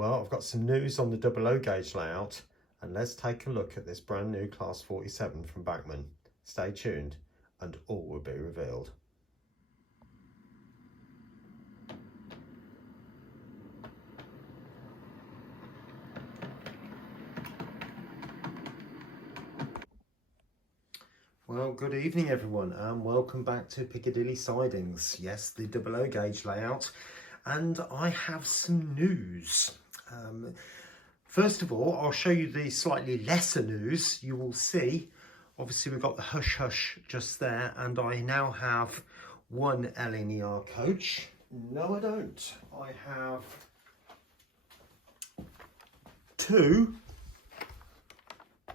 Well, I've got some news on the double O gauge layout, and let's take a look at this brand new Class 47 from Bachmann. Stay tuned and all will be revealed. Well, good evening everyone, and welcome back to Piccadilly Sidings. Yes, the double O gauge layout, and I have some news. First of all, I'll show you the slightly lesser news. You will see, obviously we've got the hush hush just there, and I now have one LNER coach. No, I don't. I have two,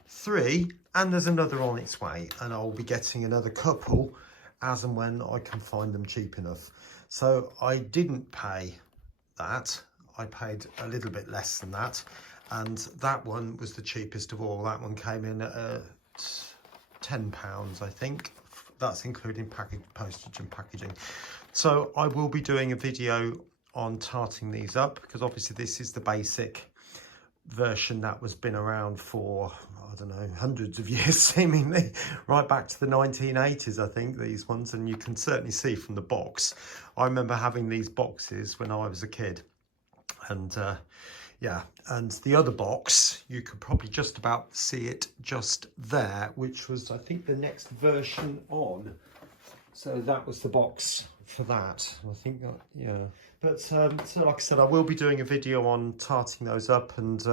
three, and there's another on its way, and I'll be getting another couple as and when I can find them cheap enough. So I didn't pay that. I paid a little bit less than that, and that one was the cheapest of all. That one came in at £10, I think. That's including postage and packaging. So I will be doing a video on tarting these up, because obviously this is the basic version that was been around for, I don't know, hundreds of years, seemingly right back to the 1980s, I think, these ones. And you can certainly see from the box, I remember having these boxes when I was a kid. And yeah, and the other box, you could probably just about see it just there, which was, I think, the next version on. So that was the box for that, I think. Yeah, but so like I said, I will be doing a video on tarting those up and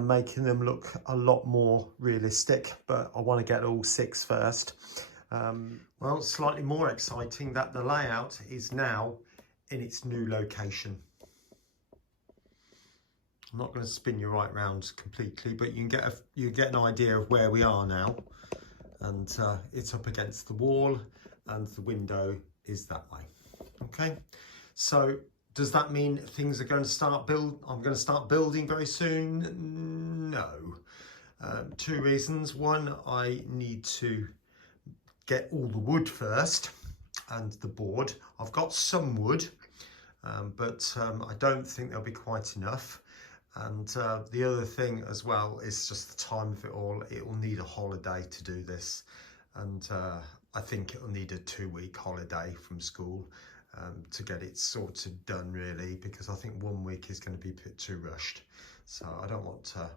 making them look a lot more realistic, but I want to get all six first. Well, slightly more exciting that the layout is now in its new location. I'm not going to spin you right round completely, but you can get an idea of where we are now. And it's up against the wall, and the window is that way. Okay, so does that mean things are going to start I'm going to start building very soon? No. Two reasons. One, I need to get all the wood first and the board. I've got some wood, but I don't think there'll be quite enough. And the other thing as well is just the time of it all. It will need a holiday to do this, and I think it will need a 2-week holiday from school to get it sorted done, really, because I think 1 week is going to be a bit too rushed. So I don't want to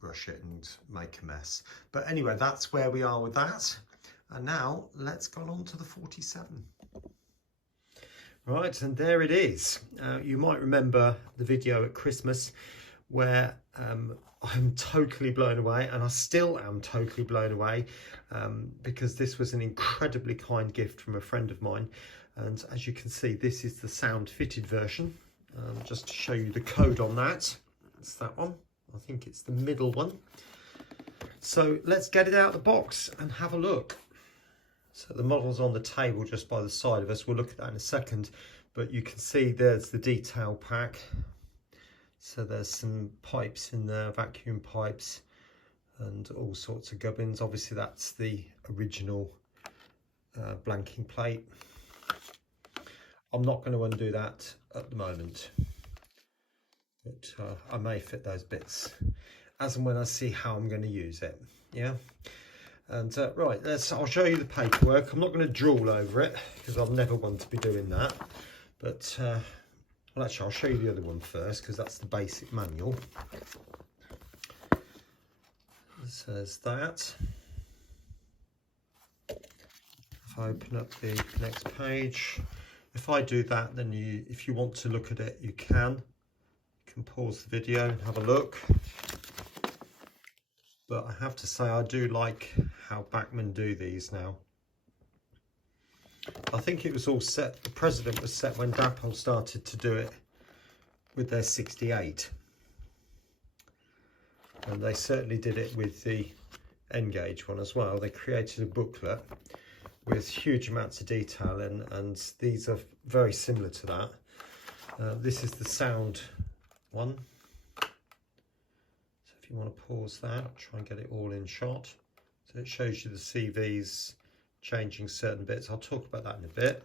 rush it and make a mess. But anyway, that's where we are with that. And now let's go on to the 47. Right, and there it is. You might remember the video at Christmas where I'm totally blown away, and I still am totally blown away, because this was an incredibly kind gift from a friend of mine. And as you can see, this is the sound fitted version. Just to show you the code on that, it's that one. I think it's the middle one. So let's get it out of the box and have a look. So the model's on the table just by the side of us. We'll look at that in a second, but you can see there's the detail pack. So there's some pipes in there, vacuum pipes, and all sorts of gubbins. Obviously that's the original blanking plate. I'm not going to undo that at the moment, but I may fit those bits as and when I see how I'm going to use it. Yeah. And right, I'll show you the paperwork. I'm not going to drool over it because I'm never one to be doing that, but well, actually, I'll show you the other one first, because that's the basic manual. It says that. If I open up the next page, if I do that, then if you want to look at it, you can. You can pause the video and have a look. But I have to say, I do like how Bachmann do these now. I think it was all set, the precedent was set when Dapol started to do it with their 68. And they certainly did it with the N-gauge one as well. They created a booklet with huge amounts of detail in, and these are very similar to that. This is the sound one. So if you want to pause that, try and get it all in shot. So it shows you the CVs changing certain bits. I'll talk about that in a bit.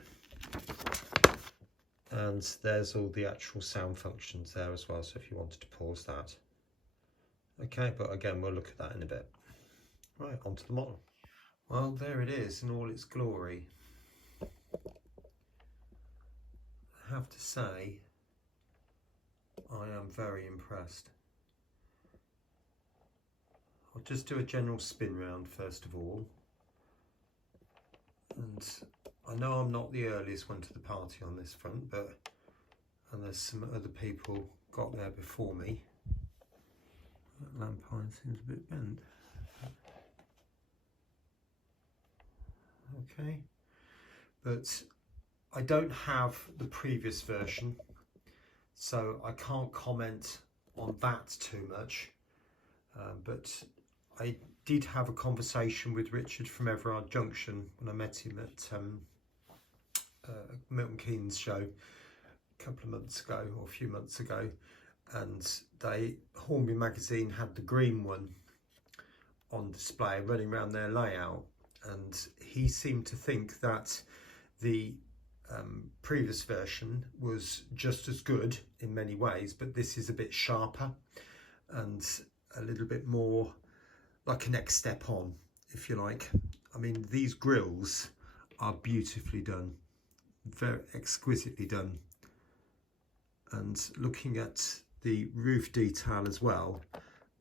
and there's all the actual sound functions there as well, so if you wanted to pause that. Okay, but again, we'll look at that in a bit. Right, onto the model. Well, there it is in all its glory. I have to say, I am very impressed. I'll just do a general spin round first of all. And I know I'm not the earliest one to the party on this front, and there's some other people got there before me. That lamp iron seems a bit bent. Okay, but I don't have the previous version, so I can't comment on that too much, but I did have a conversation with Richard from Everard Junction when I met him at Milton Keynes show a couple of months ago, or a few months ago, and Hornby magazine had the green one on display running around their layout, and he seemed to think that the previous version was just as good in many ways, but this is a bit sharper and a little bit more like a next step on, if you like. I mean, these grills are beautifully done, very exquisitely done, and looking at the roof detail as well,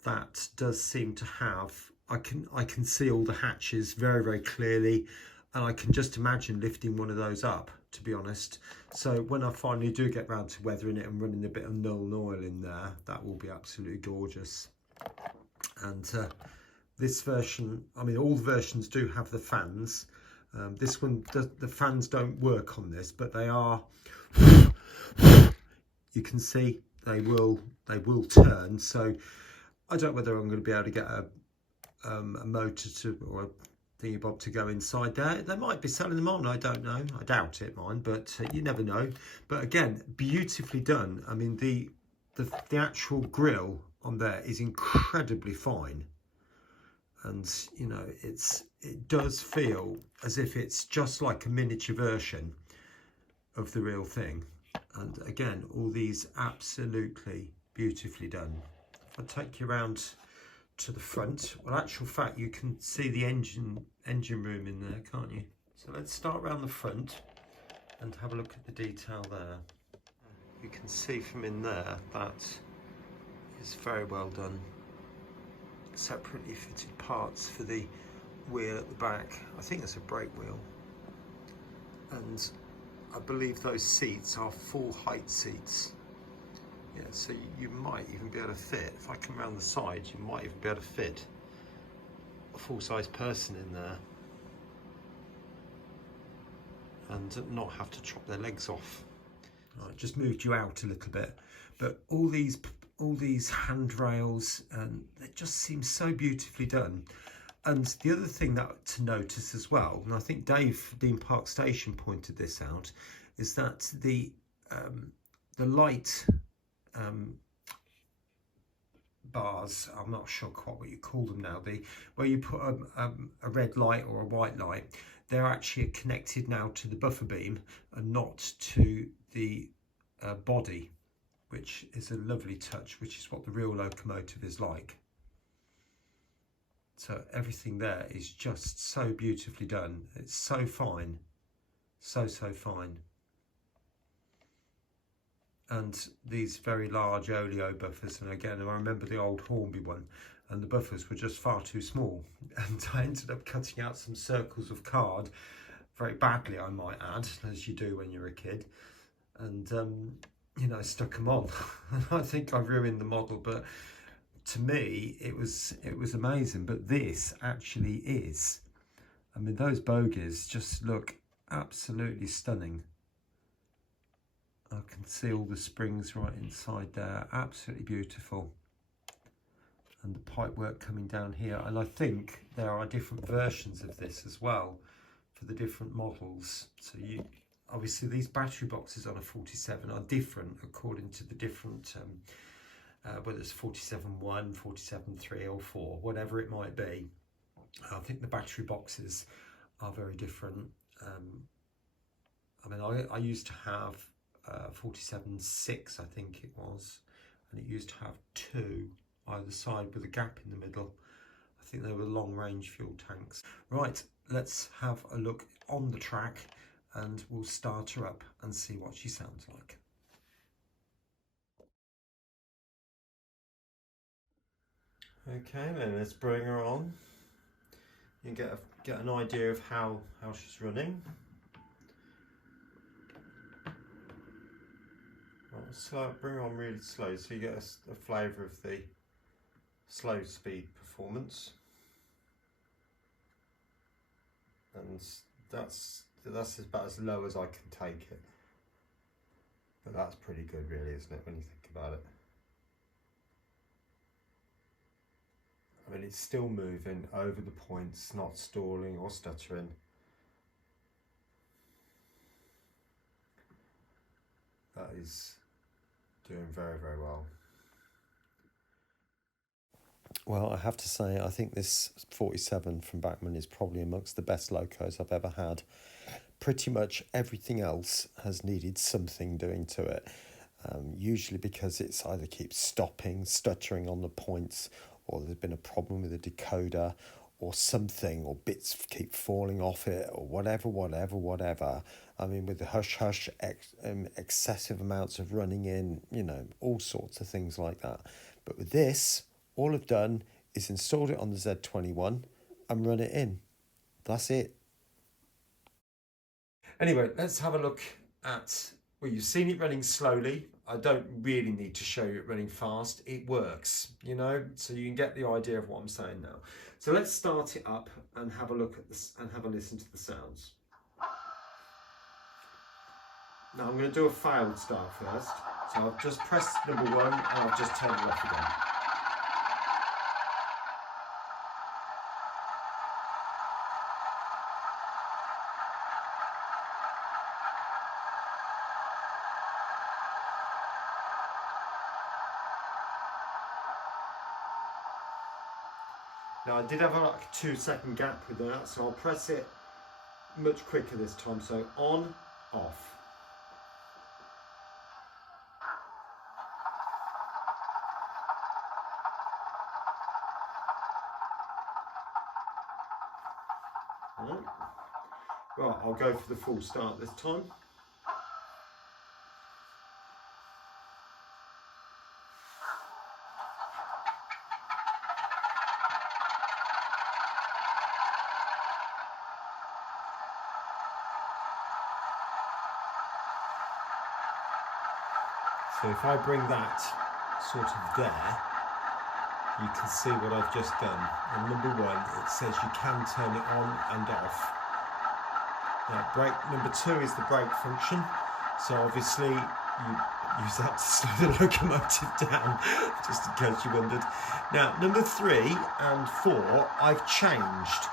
that does seem to have, I can see all the hatches very, very clearly, and I can just imagine lifting one of those up, to be honest. So when I finally do get round to weathering it and running a bit of Null oil in there, that will be absolutely gorgeous. And this version, I mean, all the versions do have the fans. This one, the fans don't work on this, but they are, you can see they will turn. So I don't know whether I'm going to be able to get a motor to, or a thingy bob to go inside there. They might be selling them on, I don't know. I doubt it, mind, but you never know. But again, beautifully done. I mean, the actual grille on there is incredibly fine. And, you know, it does feel as if it's just like a miniature version of the real thing. And again, all these absolutely beautifully done. If I take you around to the front, well, actual fact, you can see the engine room in there, can't you? So let's start around the front and have a look at the detail there. You can see from in there that is very well done. Separately fitted parts for the wheel at the back. I think it's a brake wheel, and I believe those seats are full height seats. Yeah, so you might even be able to fit, if I come around the side, you might even be able to fit a full-size person in there and not have to chop their legs off. Right, just moved you out a little bit, but all these handrails, and it just seems so beautifully done. And the other thing that to notice as well, and I think Dave Dean Park Station pointed this out, is that the light bars, I'm not sure quite what you call them now, where you put a red light or a white light, they're actually connected now to the buffer beam and not to the body, which is a lovely touch, which is what the real locomotive is like. So everything there is just so beautifully done. It's so fine, so fine. And these very large oleo buffers, and again, I remember the old Hornby one, and the buffers were just far too small, and I ended up cutting out some circles of card very badly, I might add, as you do when you're a kid, and you know, stuck them on. I think I ruined the model, but to me it was amazing. But this actually is, I mean, those bogies just look absolutely stunning. I can see all the springs right inside there, absolutely beautiful. And the pipework coming down here, and I think there are different versions of this as well for the different models. So you obviously, these battery boxes on a 47 are different according to the different whether it's 47.1, 47.3 or 4, whatever it might be. I think the battery boxes are very different. I mean, I used to have 47.6, I think it was, and it used to have 2 either side with a gap in the middle. I think they were long range fuel tanks. Right, let's have a look on the track and we'll start her up and see what she sounds like. Okay, then let's bring her on. You can get an idea of how she's running. Right, slow, bring her on really slow so you get a flavour of the slow speed performance. And that's about as low as I can take it. But that's pretty good really, isn't it, when you think about it? I mean, it's still moving over the points, not stalling or stuttering. That is doing very, very well. Well, I have to say, I think this 47 from Bachmann is probably amongst the best locos I've ever had. Pretty much everything else has needed something doing to it. Usually because it's either keeps stopping, stuttering on the points, or there's been a problem with the decoder or something, or bits keep falling off it, or whatever. I mean, with the hush, excessive amounts of running in, you know, all sorts of things like that. But with this, all I've done is installed it on the Z21 and run it in. That's it. Anyway, let's have a look at, well, you've seen it running slowly. I don't really need to show you it running fast. It works, you know, so you can get the idea of what I'm saying now. So let's start it up and have a look at this and have a listen to the sounds. Now I'm going to do a failed start first. So I've just pressed number 1 and I've just turned it off again. Now I did have like a 2-second gap with that, so I'll press it much quicker this time. So on, off. Right, I'll go for the full start this time. So if I bring that sort of there, you can see what I've just done. And number 1, it says you can turn it on and off. Now, number 2 is the brake function. So obviously you use that to slow the locomotive down, just in case you wondered. Now, number 3 and 4, I've changed.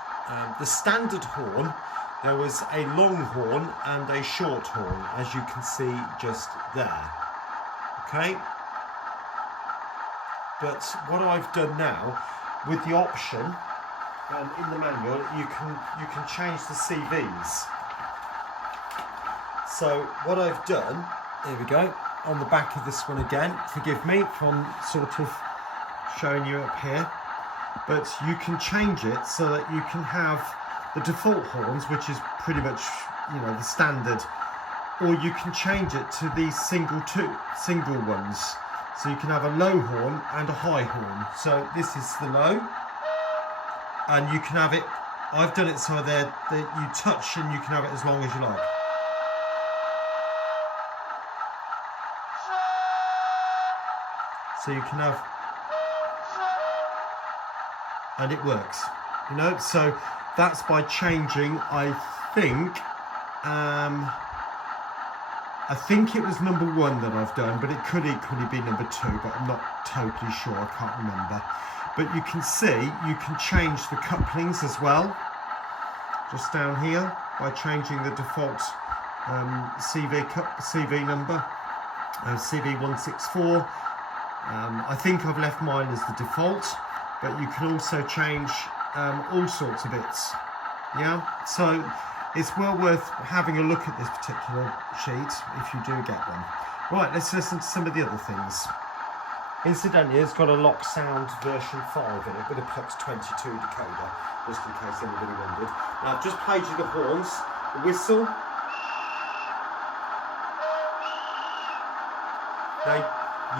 The standard horn, there was a long horn and a short horn, as you can see just there. Okay, but what I've done now with the option in the manual, you can change the CVs. So what I've done, here we go, on the back of this one again. Forgive me from sort of showing you up here, but you can change it so that you can have the default horns, which is pretty much, you know, the standard. Or you can change it to these single ones. So you can have a low horn and a high horn. So this is the low, and you can have it, I've done it so that you touch and you can have it as long as you like. So you can have, and it works, you know. So that's by changing, I think it was number 1 that I've done, but it could equally be number 2, but I'm not totally sure, I can't remember. But you can see, you can change the couplings as well, just down here, by changing the default CV number, CV164. I think I've left mine as the default, but you can also change all sorts of bits. Yeah, so it's well worth having a look at this particular sheet if you do get one. Right, let's listen to some of the other things. Incidentally, it's got a lock sound version 5 in it with a Plex 22 decoder, just in case anybody wondered. Now, I've just played you the horns, the whistle. Now,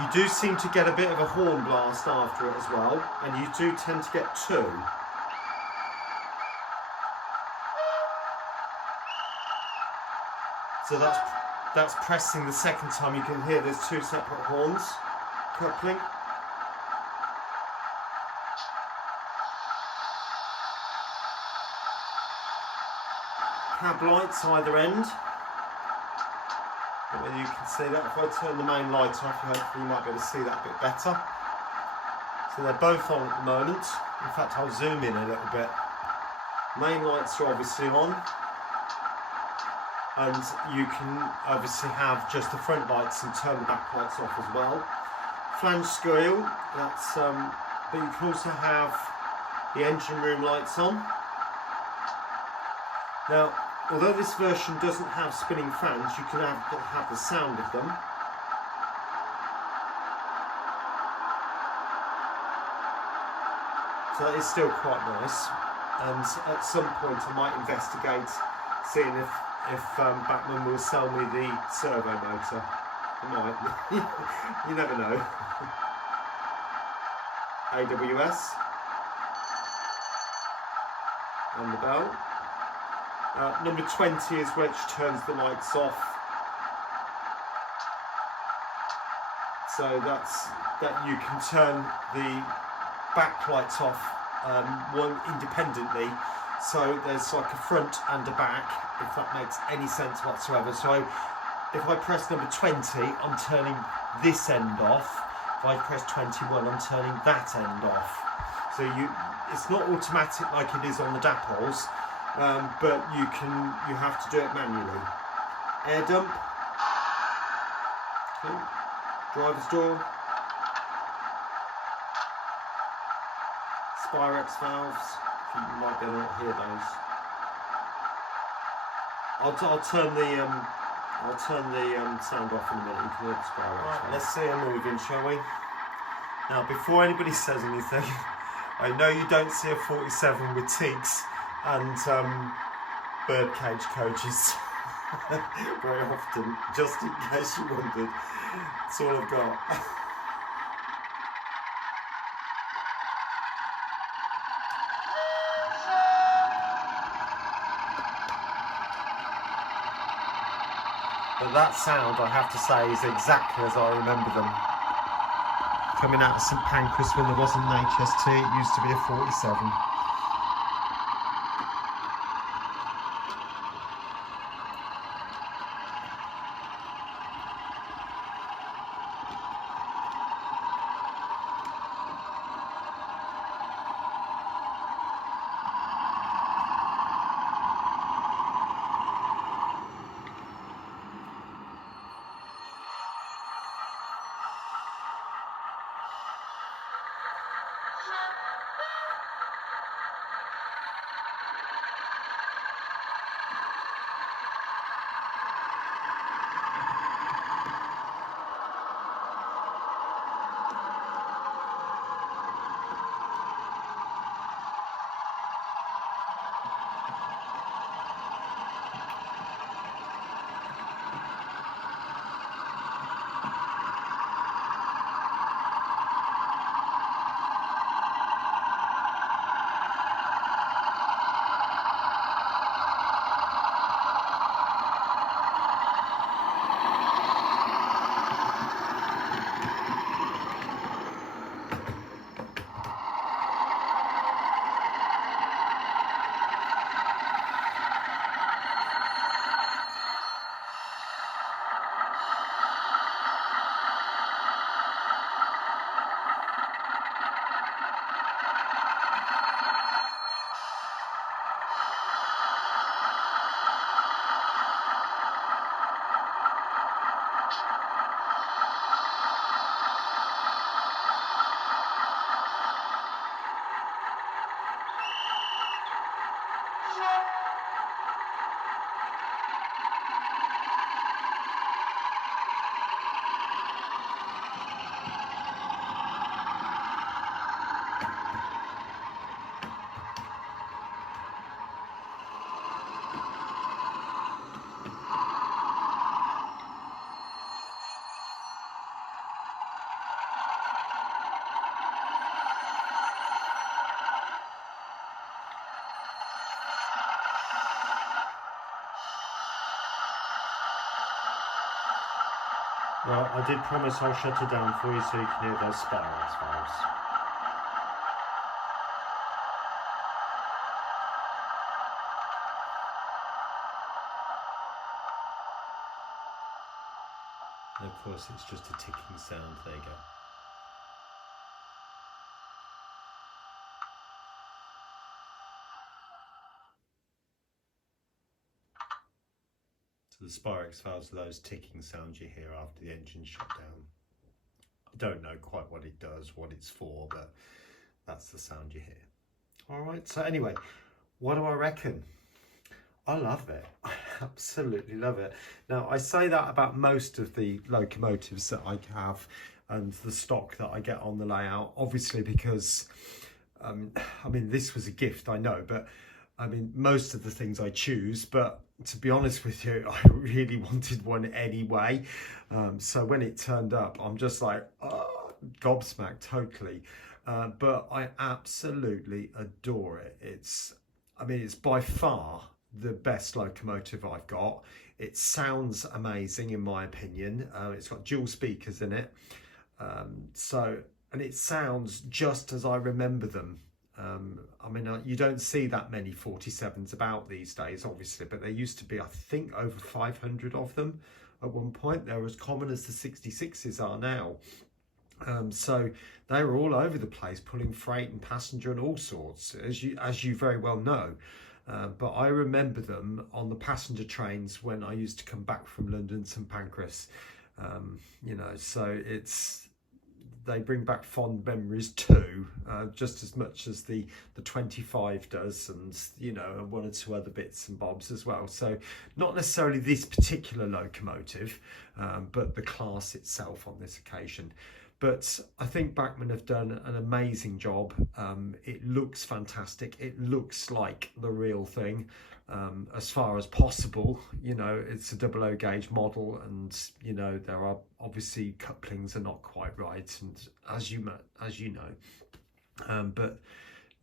you do seem to get a bit of a horn blast after it as well, and you do tend to get 2. So that's pressing the second time. You can hear there's 2 separate horns coupling. Cab lights either end. I don't know whether you can see that. If I turn the main light off, hopefully you might be able to see that a bit better. So they're both on at the moment. In fact, I'll zoom in a little bit. Main lights are obviously on. And you can obviously have just the front lights and turn the back lights off as well. Flange skew, that's but you can also have the engine room lights on. Now, although this version doesn't have spinning fans, you can have the sound of them. So that is still quite nice. And at some point I might investigate seeing if Bachmann will sell me the servo motor. I might. You never know. AWS. And the bell. Number 20 is which turns the lights off. So that you can turn the backlights off one independently. So there's like a front and a back, if that makes any sense whatsoever. So if I press number 20, I'm turning this end off. If I press 21, I'm turning that end off. So it's not automatic like it is on the DAPOs, but you have to do it manually. Air dump. Okay. Driver's door. Spirex valves. You might be able to hear those. I'll turn the sound off in a minute. You can hear the Spirex. Right, let's see her moving, shall we? Now, before anybody says anything, I know you don't see a 47 with teaks and birdcage coaches very often, just in case you wondered. That's all I've got. But that sound, I have to say, is exactly as I remember them. Coming out of St Pancras when there wasn't an HST, it used to be a 47. Well, I did promise I'll shut it down for you so you can hear those spirals valves. And of course it's just a ticking sound, there you go. So the Spirex valves are those ticking sounds you hear after the engine's shut down. I don't know quite what it does, what it's for, but that's the sound you hear. All right, so anyway, what do I reckon? I love it. I absolutely love it. Now, I say that about most of the locomotives that I have and the stock that I get on the layout, obviously because, I mean, this was a gift, I know, but I mean, most of the things I choose, but to be honest with you, I really wanted one anyway. So when it turned up, I'm just like, oh, gobsmacked totally. But I absolutely adore it. It's by far the best locomotive I've got. It sounds amazing in my opinion. It's got dual speakers in it. And it sounds just as I remember them. I mean, you don't see that many 47s about these days, obviously, but there used to be, I think, over 500 of them at one point. They're as common as the 66s are now. So they were all over the place, pulling freight and passenger and all sorts, as you very well know. But I remember them on the passenger trains when I used to come back from London, St Pancras. You know, so they bring back fond memories too, just as much as the 25 does, and you know, one or two other bits and bobs as well. So not necessarily this particular locomotive, but the class itself on this occasion. But I think Bachmann have done an amazing job. It looks fantastic. It looks like the real thing, as far as possible. You know, it's a 00 gauge model, and you know, there are obviously couplings are not quite right, and as you know, but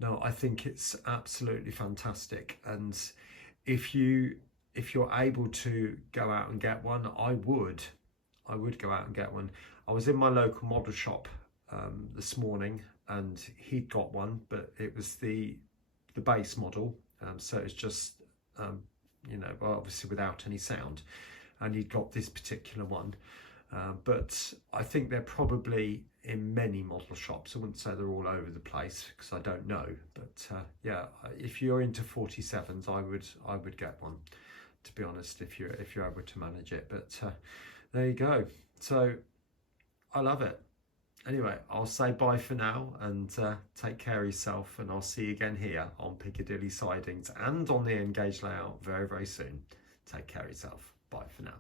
no, I think it's absolutely fantastic. And if you're able to go out and get one, I would go out and get one. I was in my local model shop this morning, and he'd got one, but it was the base model, so it's just you know, obviously without any sound, and he'd got this particular one. But I think they're probably in many model shops. I wouldn't say they're all over the place because I don't know, but yeah, if you're into 47s, I would get one, to be honest, if you're able to manage it. But there you go. So I love it. Anyway, I'll say bye for now, and take care of yourself, and I'll see you again here on Piccadilly Sidings and on the Engage layout very, very soon. Take care of yourself. Bye for now.